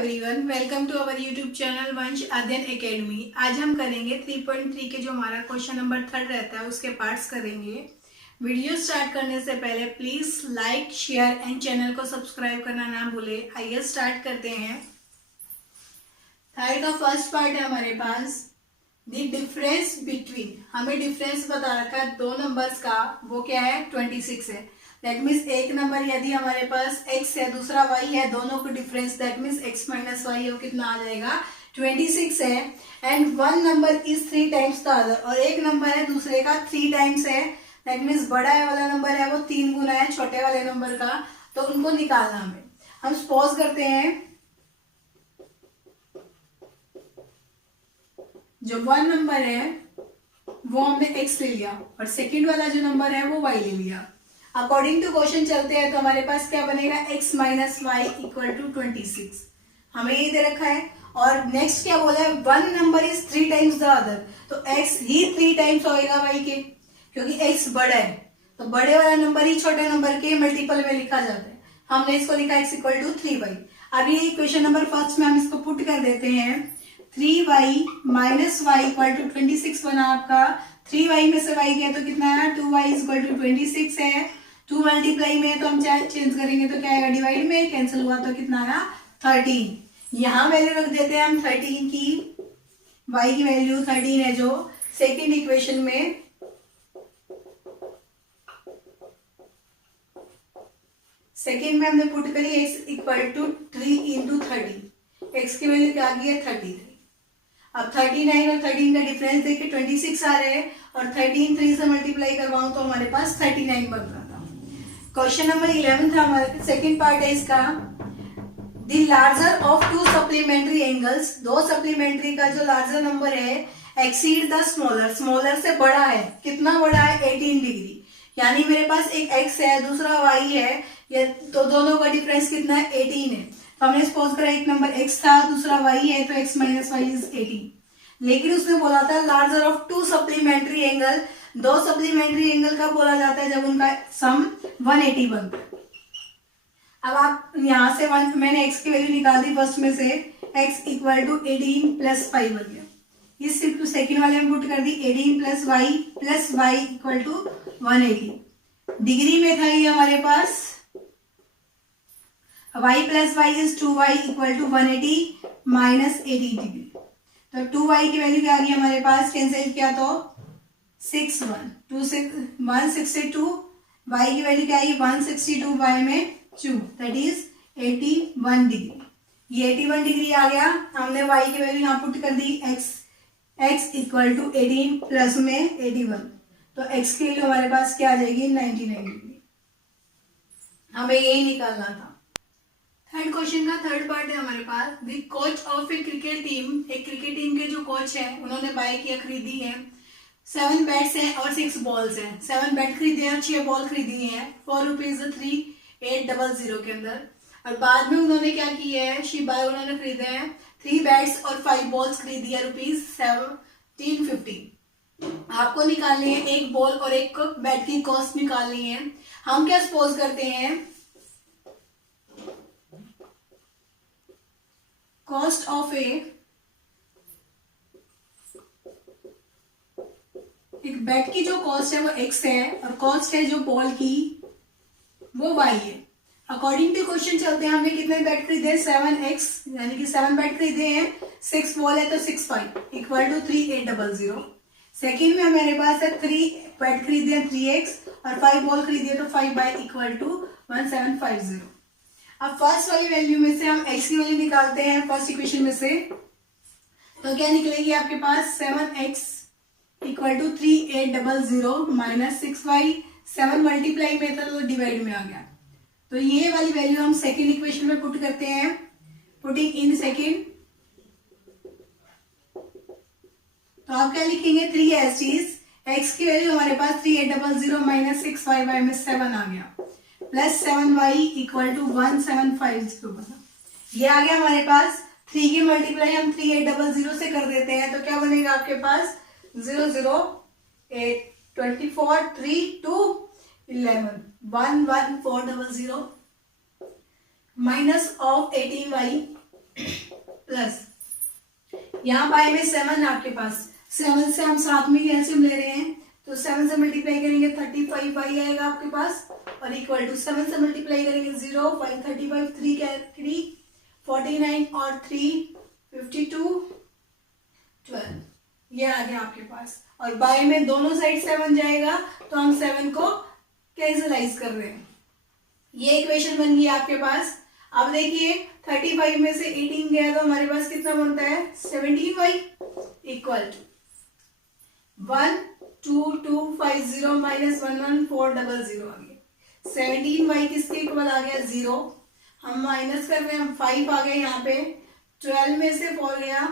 Everyone, welcome to our YouTube channel Vansh Adhyayan academy. आज हम करेंगे 3.3 के जो हमारा क्वेश्चन नंबर 3 रहता है उसके पार्ट्स करेंगे। वीडियो स्टार्ट करने से पहले please like, share and channel को सब्सक्राइब करना ना भूले। आइए स्टार्ट करते हैं। थर्ड का फर्स्ट पार्ट है हमारे पास द डिफरेंस बिटवीन। हमें डिफरेंस बता रखा है दो नंबर्स का, वो क्या है 26 है। दैट मीन्स एक नंबर यदि हमारे पास x है, दूसरा y है, दोनों का difference that means x minus y है, वो कितना आ जाएगा 26 है। And one number is 3 times the other, और एक नंबर है दूसरे का 3 टाइम्स है। दैट मीन्स बड़ा वाला नंबर है वो 3 गुना है छोटे वाले नंबर का, तो उनको निकालना हमें। हम सपोज करते हैं जो वन नंबर है वो हमने x ले लिया और सेकेंड वाला जो नंबर है वो y ले लिया। अकॉर्डिंग टू क्वेश्चन चलते हैं तो हमारे पास क्या बनेगा x minus y equal to 26, हमें ये दे रखा है। और नेक्स्ट क्या बोला है, one number is 3 times the other, तो x ही 3 टाइम्स होएगा y के, क्योंकि x बड़ा है तो बड़े वाला नंबर ही छोटे नंबर के मल्टीपल में लिखा जाता है। हमने इसको लिखा x इक्वल टू 3y। अब ये क्वेश्चन नंबर फर्स्ट में हम इसको पुट कर देते हैं। 3y minus y equal to 26 बना आपका। 3y में से y गया तो कितना है 2y इक्वल टू 26 है। 2 मल्टीप्लाई में तो हम चेंज करेंगे तो क्या आएगा, डिवाइड में कैंसिल हुआ तो कितना आया 13। यहां वैल्यू रख देते हैं हम 13 की, y की वैल्यू 13 है जो सेकेंड इक्वेशन में। सेकेंड में हमने पुट करी x equal to 3 into 30, x की वैल्यू क्या आ गई है 33। अब 39 और 13 का डिफरेंस देखिए 26 आ रहे हैं, और 13 3 से मल्टीप्लाई करवाऊं तो हमारे पास 39 बन रहा था। क्वेश्चन नंबर 11 था हमारे, सेकेंड पार्ट है इसका। The larger of to supplementary angles, दो सप्लीमेंट्री का जो लार्जर नंबर है एक्सीड द स्मॉलर, स्मॉलर से बड़ा है। कितना बड़ा है 18 डिग्री, यानी मेरे पास एक x है दूसरा y है, ये तो दोनों का डिफरेंस कितना है 18 है। तो हमने सपोज करा एक नंबर x था दूसरा y है, तो x माइनस वाई इज 18। लेकिन उसने बोला था larger of to supplementary angle, दो सप्लीमेंट्री एंगल का बोला जाता है जब उनका सम 180 बनता है। अब आप यहां से मैंने x की वैल्यू निकाल दी फर्स्ट में से, x इक्वल टू 18 प्लस 5 बन गया। इस सेकेंड वाले में पुट कर दी 18 plus y equal to 180। Degree में था ये हमारे पास y plus y is 2y equal to 180 minus 80 degree. तो 2y की वैल्यू क्या आ गई हमारे पास, कैंसिल किया तो 162, y की वैल्यू क्या आई 162 y में 2 दैट इज 81 डिग्री। ये 81 डिग्री आ गया। हमने y की वैल्यू यहाँ पुट कर दी x इक्वल टू 18 प्लस में 81, तो x की वैल्यू हमारे पास क्या आ जाएगी 99 डिग्री। हमें यही निकालना था। थर्ड क्वेश्चन का थर्ड पार्ट है हमारे पास। The coach of a cricket team, एक क्रिकेट टीम के जो कोच है उन्होंने बाय किया, खरीदी है। 7 बैट्स हैं और 6 बॉल्स हैं। 7 बैट खरीदे हैं और 6 बॉल खरीदी हैं ₹4,3800 के अंदर। और बाद में उन्होंने क्या किया है, बाय उन्होंने खरीदे हैं 3 बैट्स और 5 बॉल्स खरीदी है ₹1750। आपको निकालनी है एक बॉल और एक बैट की कॉस्ट निकालनी है। हम क्या सपोज करते हैं, कॉस्ट ऑफ एक बैट की जो कॉस्ट है वो x है, और कॉस्ट है जो बॉल की वो y है। अकॉर्डिंग टू क्वेश्चन चलते हैं, हमने कितने बैट खरीदे 7x, यानी कि 7 बैट खरीदे हैं, 6 बॉल है तो 65 इक्वल टू 3800। सेकेंड में हमारे पास है 3 बैट खरीदे हैं 3x और 5 बॉल खरीदे तो 5 बाई इक्वल टू 1750। अब फर्स्ट वाली वैल्यू में से हम x की वैल्यू निकालते हैं फर्स्ट इक्वेशन में से, तो क्या निकलेगी आपके पास 7x equal to 3800 minus 6y, 7 multiply में था तो डिवाइड में आ गया। तो ये वाली वैल्यू हम सेकेंड इक्वेशन में पुट करते हैं, पुटिंग इन सेकेंड। तो आप क्या लिखेंगे 3 एस x की वैल्यू हमारे पास 3800 माइनस 6y में 7 आ गया, प्लस 7y इक्वल टू 1750 बना। ये आ गया हमारे पास। 3 की मल्टीप्लाई हम 3800 से कर देते हैं, तो क्या बनेगा आपके पास 008 24 3 2 11 11400 माइनस ऑफ 18y प्लस यहाँ बाय में 7 है आपके पास, 7 से हम साथ में एलसीएम ले रहे हैं, तो 7 से मल्टीप्लाई करेंगे 35y आएगा आपके पास, और इक्वल टू 7 से मल्टीप्लाई करेंगे 0, 5 35 3 49 और 3 52 12, ये आ गया आपके पास। और बाय में दोनों साइड 7 जाएगा तो हम 7 को कैंसलाइज कर रहे हैं, ये इक्वेशन बन गई आपके पास। अब देखिए 35 में से 18 गया तो हमारे पास कितना बनता है 17y इक्वल टू 12250 माइनस 11400 आ गया। 17y किसके इक्वल आ गया 0, हम माइनस कर रहे हैं, हम 5 आ गए यहाँ पे, 12 में से 4 गया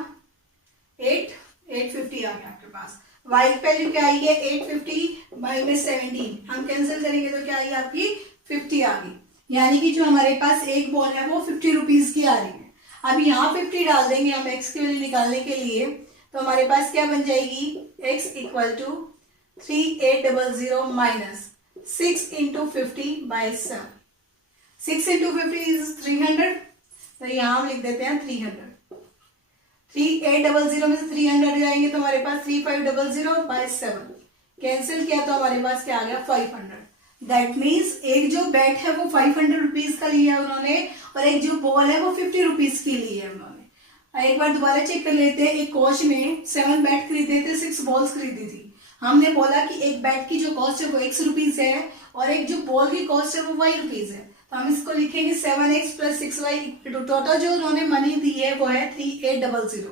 850 आ गया आपके पास। y की वैल्यू क्या आई है 850 बाई में 17, हम कैंसिल करेंगे तो क्या आई आपकी 50 आ गई, यानी कि जो हमारे पास एक बॉल है वो 50 रुपीज की आ रही है। अब यहाँ 50 डाल देंगे हम x की वैल्यू निकालने के लिए, तो हमारे पास क्या बन जाएगी x equal to 3800 minus 6 into 50 by 7, 6 into 50 is 300, तो यहाँ हम लिख देते हैं 300, 3800 में से 300 जाएंगे तो हमारे पास 3500 बाई 7, कैंसिल किया तो हमारे पास क्या आ गया 500। दैट मीन्स एक जो बैट है वो 500 रुपीज का लिया है उन्होंने, और एक जो बॉल है वो 50 रुपीज की ली है उन्होंने। एक बार दोबारा चेक कर लेते हैं, एक कोच ने 7 बैट खरीदे थे, 6 बॉल्स खरीदी थी। हमने बोला कि एक बैट की जो कॉस्ट है वो x रुपीज है और एक जो बॉल की कॉस्ट है वो y रुपीज है, तो हम इसको लिखेंगे 7x प्लस 6y, टोटल जो उन्होंने मनी दी है वो है 3800।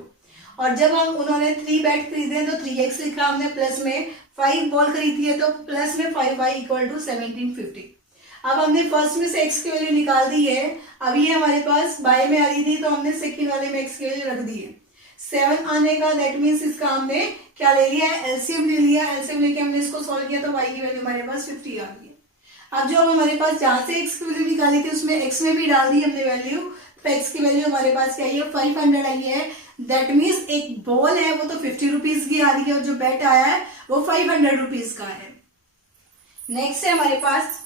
और जब हम उन्होंने 3 बैट खरीदे तो 3x लिखा हमने, प्लस में 5 बॉल खरीदी है तो प्लस में 5y इक्वल टू 1750। अब हमने फर्स्ट में से x की वैल्यू निकाल दी है, अब ये हमारे पास बाय में आ रही थी तो हमने सेकंड वाले में x की वैल्यू रख दी है। 7 आने का दैट मीन्स इसका हमने क्या ले लिया है एलसीएम ले लिया, एलसीएम लेके हमने इसको सॉल्व किया तो y की वैल्यू हमारे पास 50 आ गई। अब जो हमारे पास जहां से x की वैल्यू निकाली थी उसमें x में भी डाल दी हमने वैल्यू, तो x की वैल्यू हमारे पास क्या आई है 500 आई है। दैट मीन्स एक बॉल है वो तो 50 रुपीज की आ रही है और जो बैट आया है वो 500 रुपीज का है। नेक्स्ट है हमारे पास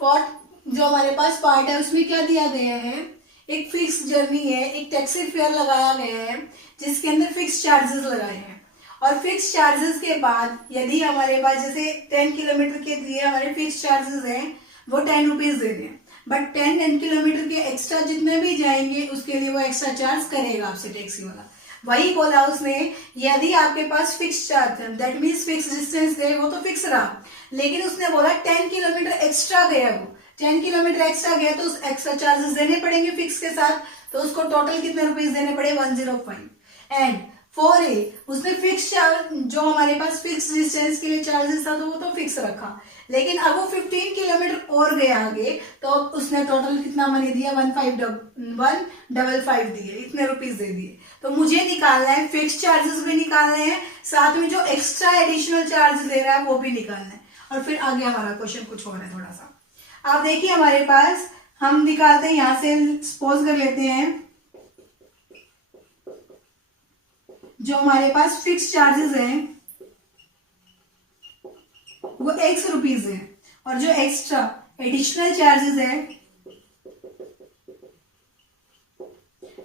फोर्थ जो हमारे पास पार्ट है उसमें क्या दिया गया है, एक फिक्स जर्नी है, एक टैक्सी फेयर लगाया गया है जिसके अंदर फिक्स चार्जेस लगाए हैं, और फिक्स चार्जेस के बाद यदि हमारे पास जैसे 10 किलोमीटर के लिए हमारे फिक्स चार्जेस हैं वो 10 रुपीज देने हैं, बट 10 किलोमीटर के एक्स्ट्रा जितने भी जाएंगे उसके लिए वो एक्स्ट्रा चार्ज करेगा आपसे टैक्सी वाला। वही बोला उसने, यदि आपके पास fix charge that means fix distance है वो तो फिक्स रहा, लेकिन उसने बोला 10 किलोमीटर एक्स्ट्रा गया, वो 10 किलोमीटर एक्स्ट्रा गया तो उस एक्स्ट्रा चार्जेस देने पड़ेंगे फिक्स के साथ, तो उसको टोटल कितने रुपीज देने पड़े 105। एंड 4A उसने फिक्स चार्ज जो हमारे पास फिक्स डिस्टेंस के लिए चार्जेस था तो वो तो फिक्स रखा, लेकिन अब वो 15 किलोमीटर और गया आगे तो उसने टोटल कितना मनी दिया 155 दिए, इतने रुपीज दे दिए। तो मुझे निकालना है फिक्स चार्जेस भी निकालने हैं, साथ में जो एक्स्ट्रा एडिशनल चार्ज दे रहा है वो भी निकालना है, और फिर आगे हमारा क्वेश्चन कुछ और है थोड़ा सा। आप देखिए हमारे पास हम निकालते हैं, यहां से सपोज कर लेते हैं जो हमारे पास फिक्स चार्जेस हैं वो x रुपीज है, और जो एक्स्ट्रा एडिशनल चार्जेस है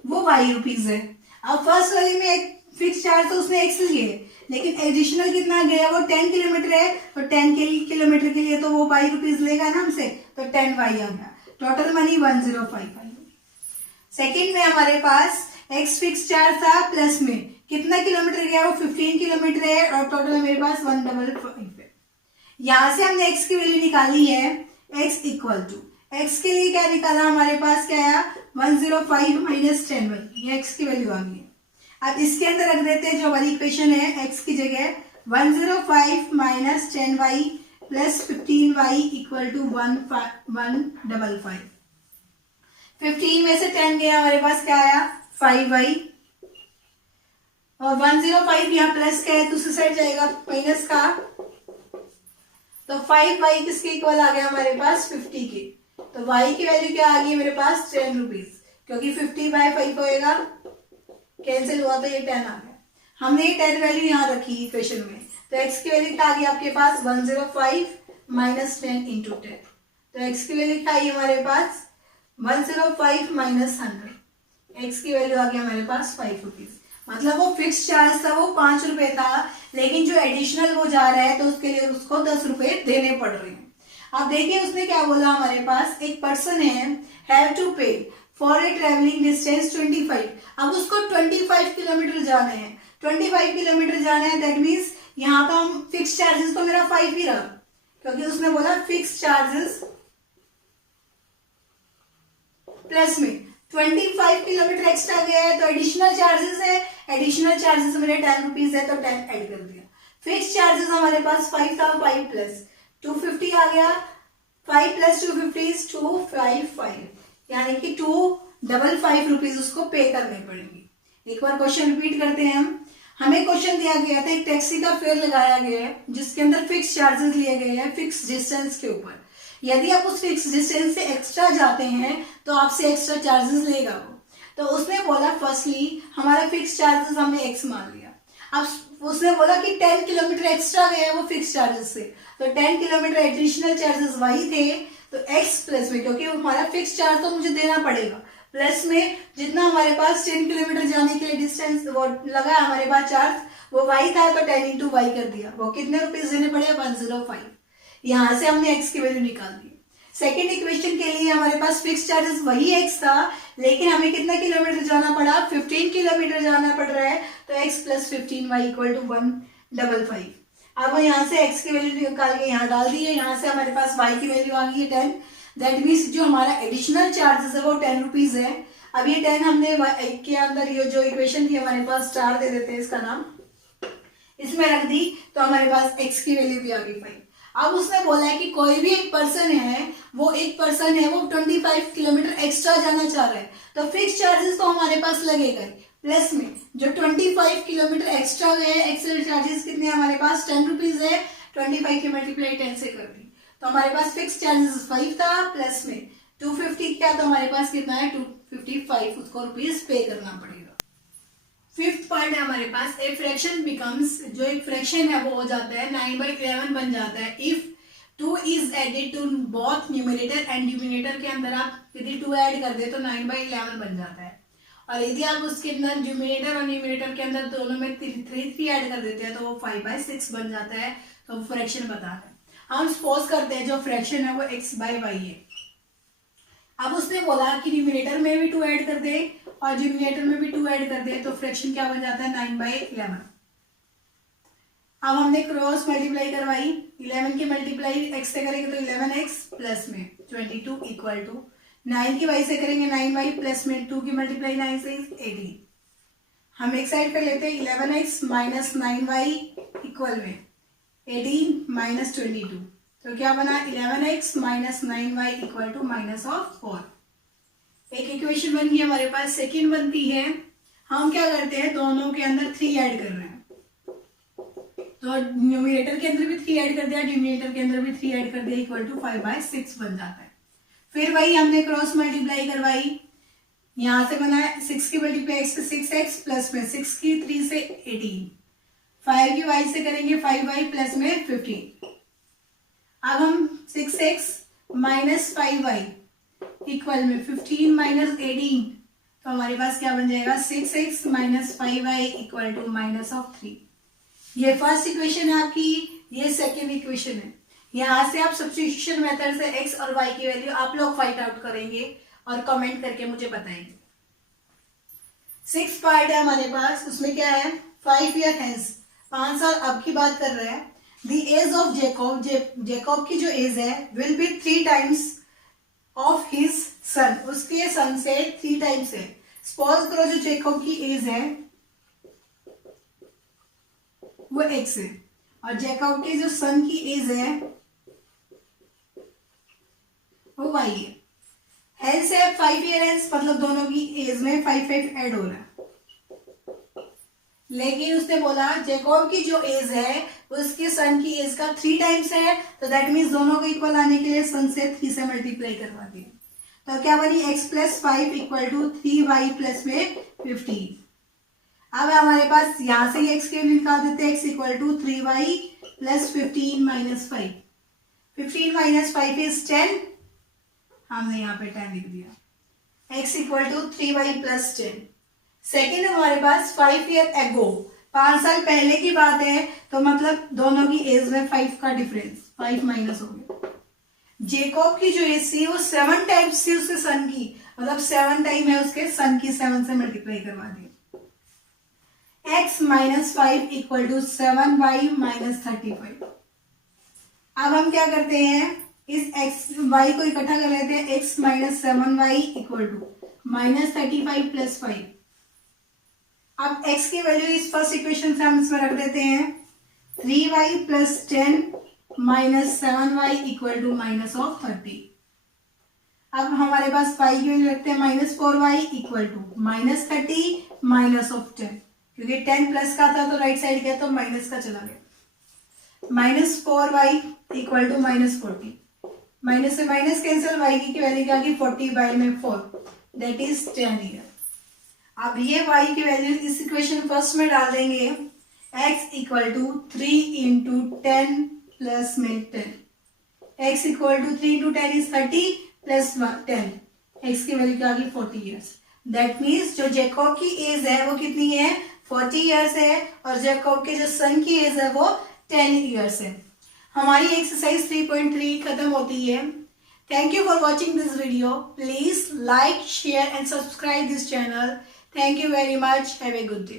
वो y रुपीज है। अब फर्स्ट वाली में एक फिक्स चार्ज तो उसने x लिए, लेकिन एडिशनल कितना गया वो 10 किलोमीटर है, तो 10 किलोमीटर के लिए तो वो y रुपीज लेगा ना हमसे, तो 10y आ गया, टोटल मनी 105 आई। सेकेंड में हमारे पास x फिक्स चार्ज था, प्लस में कितना किलोमीटर गया वो 15 किलोमीटर है, और टोटल मेरे पास 155 है। यहां से हमने x की वैल्यू निकाली है, x इक्वल टू x के लिए क्या निकाला हमारे पास क्या आया 105 माइनस 10y, ये x की वैल्यू आ गई है। अब इसके अंदर रख देते हैं जो हमारी इक्वेशन है x की जगह 105 minus 10y plus 15y equal to 155। 15 में से 10 गया हमारे पास क्या आया 5y, और 105 यहाँ प्लस का है तो उस साइड जाएगा माइनस का, तो 5y किसके इक्वल आ गया हमारे पास 50 के, तो y की वैल्यू क्या आ गई मेरे पास 10 रुपीज, क्योंकि 50 बाय 5 होएगा, कैंसिल हुआ तो ये 10 आ गया। हमने ये 10 वैल्यू यहाँ रखी इक्वेशन में, तो x की वैल्यू क्या आ गई आपके पास 105 माइनस 10 इंटू 10, तो x की वैल्यू क्या आई हमारे पास 105 माइनस 100, एक्स की वैल्यू आ गया हमारे पास 5 रुपीज। मतलब वो फिक्स चार्ज था वो 5 रुपए था, लेकिन जो एडिशनल वो जा रहा है तो उसके लिए उसको 10 रुपए देने पड़ रहे हैं। अब देखिए उसने क्या बोला हमारे पास, एक पर्सन है हैव टू पे फॉर ए ट्रेवलिंग डिस्टेंस 25। अब उसको 25 किलोमीटर जाना है, 25 किलोमीटर जाना है, दैट मीन्स यहाँ का हम फिक्स चार्जेस तो मेरा 5 ही रहा, क्योंकि उसने बोला फिक्स चार्जेस प्लस में 25 किलोमीटर एक्स्ट्रा गया है तो एडिशनल चार्जेस है, एडिशनल चार्जेस मेरे 10 रुपीज है तो 10 ऐड कर दिया। फिक्स चार्जेस हमारे पास 5 था, 5 प्लस 250 आ गया, 5 प्लस 250 इज 255, यानी कि 255 रुपीज उसको पे करने पड़ेंगे। एक बार क्वेश्चन रिपीट करते हैं हम। हमें क्वेश्चन दिया गया था, एक टैक्सी का फेयर लगाया गया है जिसके अंदर फिक्स चार्जेस लिए गए हैं फिक्स डिस्टेंस के ऊपर। यदि आप उस फिक्स डिस्टेंस से एक्स्ट्रा जाते हैं तो आपसे एक्स्ट्रा चार्जेस लेगा वो। तो उसने बोला फर्स्टली हमारा फिक्स चार्जेस हमने एक्स मान लिया। अब उसने बोला कि 10 किलोमीटर एक्स्ट्रा गया है वो फिक्स चार्जेस से, तो 10 किलोमीटर एडिशनल चार्जेस वही थे, तो एक्स प्लस में, क्योंकि हमारा फिक्स चार्ज तो मुझे देना पड़ेगा, प्लस में जितना हमारे पास 10 किलोमीटर जाने के लिए डिस्टेंस वो लगा हमारे पास चार्ज वो वाई था, तो 10 इंटू वाई कर दिया। वो कितने रुपीज देने पड़े, 105। यहां से हमने एक्स की वैल्यू निकाल दी। सेकेंड इक्वेशन के लिए हमारे पास फिक्स चार्जेस वही एक्स था, लेकिन हमें कितना किलोमीटर जाना पड़ा, 15 किलोमीटर जाना पड़ रहा है, तो x plus 15 y equal to 155। अब यहाँ से एक्स की वैल्यू निकाल के यहाँ डाल दी है, यहाँ से हमारे पास वाई की वैल्यू आ गई है 10। दैट मीन्स जो हमारा एडिशनल चार्जेस है वो 10 रुपीज है। अब ये 10 हमने एक के अंदर ये जो इक्वेशन थी हमारे पास स्टार दे देते हैं इसका नाम, इसमें रख दी, तो हमारे पास एक्स की वैल्यू भी आ गई 5। अब उसने बोला है कि कोई भी एक पर्सन है वो 25 किलोमीटर एक्स्ट्रा जाना चाह रहा है, तो फिक्स चार्जेस तो हमारे पास लगेगा, प्लस में जो 25 किलोमीटर एक्स्ट्रा गए एक्स्ट्रा चार्जेस कितने हमारे पास 10 रुपीज है, 25 की मल्टीप्लाई 10 से कर दी, तो हमारे पास फिक्स चार्जेस 5 था, प्लस में 250 क्या, तो हमारे पास कितना है 255 उसको रुपीज पे करना पड़ेगा। फिफ्थ पार्ट है हमारे पास, ए फ्रैक्शन बिकम्स, जो एक फ्रैक्शन है वो हो जाता है 9/11 बन जाता है if 2 is added to both numerator and denominator के अंदर आप यदि 2 ऐड कर दे तो 9/11 बन जाता है, और यदि आप उसके अंदर डिनोमिनेटर और न्यूमरेटर के अंदर दोनों में 3 ऐड कर देते हैं तो वो 5/6 बन जाता है, तो वो फ्रैक्शन बता रहे हैं। हम सपोज करते हैं जो फ्रैक्शन है वो x/y है। अब उसने बोला कि न्यूमरेटर में भी 2 ऐड कर दे और डिनोमिनेटर में भी 2 ऐड कर दे, तो फ्रैक्शन क्या बन जाता है 9/11। अब हमने क्रॉस मल्टीप्लाई करवाई, 11 की मल्टीप्लाई x से करेंगे तो 11x प्लस में 22 इक्वल टू 9 की y से करेंगे 9y प्लस में 2 की मल्टीप्लाई 9 से 18। हम एक साइड कर लेते हैं 11x माइनस 9y इक्वल में 18 माइनस 22, तो क्या बना 11x minus 9y equal to minus of 4। एक इक्वेशन बन गई हमारे पास। सेकंड बनती है, हम क्या करते हैं दोनों के अंदर 3 ऐड कर रहे हैं, तो न्यूमरेटर के अंदर भी 3 ऐड कर दिया, डिनोमिनेटर के अंदर भी 3 ऐड कर दिया, इक्वल टू 5/6 बन जाता है। फिर वही हमने क्रॉस मल्टीप्लाई करवाई, यहां से बना 6 की मल्टीप्लाई x पे 6x प्लस में 6 की 3 से 18, 5 की y से करेंगे 5y प्लस में 15। अब हम 6x माइनस 5y इक्वल में 15 माइनस 18, तो हमारे पास क्या बन जाएगा 6x minus 5y equal to minus of 3। ये फर्स्ट इक्वेशन है आपकी, ये सेकेंड इक्वेशन है। यहां से आप सब्स्टिट्यूशन मेथड से x और y की वैल्यू आप लोग फाइंड आउट करेंगे और कमेंट करके मुझे बताएंगे। 6th पार्ट है हमारे पास, उसमें क्या है 5 ईयर हेंस, 5 साल अब की बात कर रहे हैं। The age of Jacob, Jacob की जो एज है will be 3 times of his son, उसके सन से 3 टाइम्स है। सपोज करो जो जेकॉब की एज है वो x है और जेकॉब के जो सन की एज है वो y है। हेंस है 5 ईयर हेंस, मतलब दोनों की एज में 5 ऐड हो रहा है। लेकिन उसने बोला जेकॉब की जो एज है उसके सन की एज का 3 टाइम्स है, तो दैट मीन्स दोनों को इक्वल आने के लिए सन से 3 से मल्टीप्लाई करवा दिया, तो क्या बनी x plus 5 equal to 3y plus में 15। अब हमारे पास यहां से ही x के वैल्यू निकाल देते हैं, x equal to 3y plus 15 minus 5, 15 minus 5 is 10, हमने यहाँ पे 10 लिख दिया। x equal to 3y plus 10। Second हमारे पास 5 ईयर एगो, 5 साल पहले की बात है, तो मतलब दोनों की एज में 5 का डिफरेंस, 5 माइनस हो गया। जेकॉब की जो एज थी वो 7 टाइम्स थी उसके सन की, मतलब 7 टाइम है उसके सन की, 7 से मल्टीप्लाई करवा दी। x minus 5 equal to 7y minus 35। अब हम क्या करते हैं, इस x y को इकट्ठा कर लेते हैं। x minus 7y equal to minus 35 plus 5। अब x की वैल्यू इस फर्स्ट इक्वेशन से हम इसमें रख देते हैं। 3y plus 10 minus 7y equal to minus of 30। अब हमारे पास y की वैल्यू रखते हैं minus 4y equal to minus 30 minus of 10, क्योंकि 10 प्लस का था तो राइट साइड गया तो माइनस का चला गया। Minus 4y equal to minus 40। Minus से माइनस कैंसिल, y की वैल्यू क्या होगी 40 बाई में 4, दैट इज 10 ईयर। अब ये y की वैल्यू इस इक्वेशन फर्स्ट में डाल देंगे। x equal to 3 into 10 plus में 10, x equal to 3 into 10 is 30 plus 10, x की वैल्यू क्या होगी 40 ईयर्स। दैट मीन्स जो जैकब की एज है वो कितनी है 40 ईयर्स है, और जैकब के जो सन की एज है वो 10 ईयर्स है। हमारी एक्सरसाइज 3.3 खत्म होती है। Thank you for watching this video. Please like, share and subscribe this channel. Thank you very much. Have a good day.